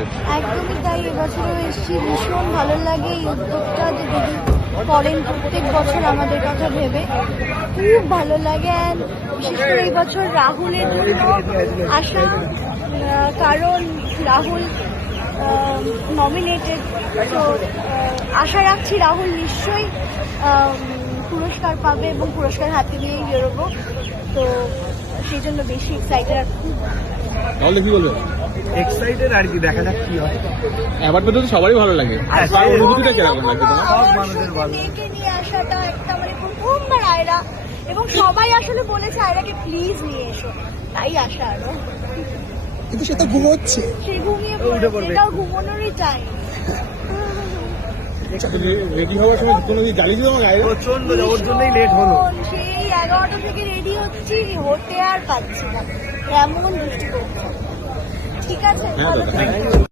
হয়েছে। একদমই তাই, এবছরও এসেছি, ভীষণ ভালো লাগে এই উদ্যোগটা যে দিদি করেন প্রত্যেক বছর আমাদের কথা ভেবে, খুব ভালো লাগে। অ্যান্ড বিশেষ করে এই বছর রাহুলের জন্য আশা, কারণ রাহুল নমিনেটেড, তো আশা রাখছি রাহুল নিশ্চয়ই পুরস্কার পাবে এবং পুরস্কার হাতে নিয়েই বেরোবো, তো সেই জন্য বেশি এক্সাইটেড। আর খুব তাহলে কি বলবেন? এক্সাইটেড আর কি, দেখা যাক কি হয়। এবার তো সবারই ভালো লাগে, তার অনুভূতিটা কিরকম লাগে তোমার? সব মানুষের ভালো। মেয়েকে নিয়ে আসাটা একটা মানে প্রথমবার আয়রা, এবং সবাই আসলে বলেছে আয়রাকে প্লিজ নিয়ে এসো, তাই আসা আরো। কিন্তু সে তো ঘুমোচ্ছে। সে ঘুমিয়ে উঠে পড়েছে, পড়বে। এটাও ঘুমানোরই টাইম। রেডি হওয়ার সময় কোনো কি গালি দিও আমাকে আয়রা? প্রচন্ড, ওর জন্যই লেট হলো। সেই 11টা থেকে রেডি হচ্ছি, হতে আর পাচ্ছি না, এমন বৃষ্টি করছে। ঠিক আছে, হ্যাঁ ভালো দাদা, থেকো। Thank you.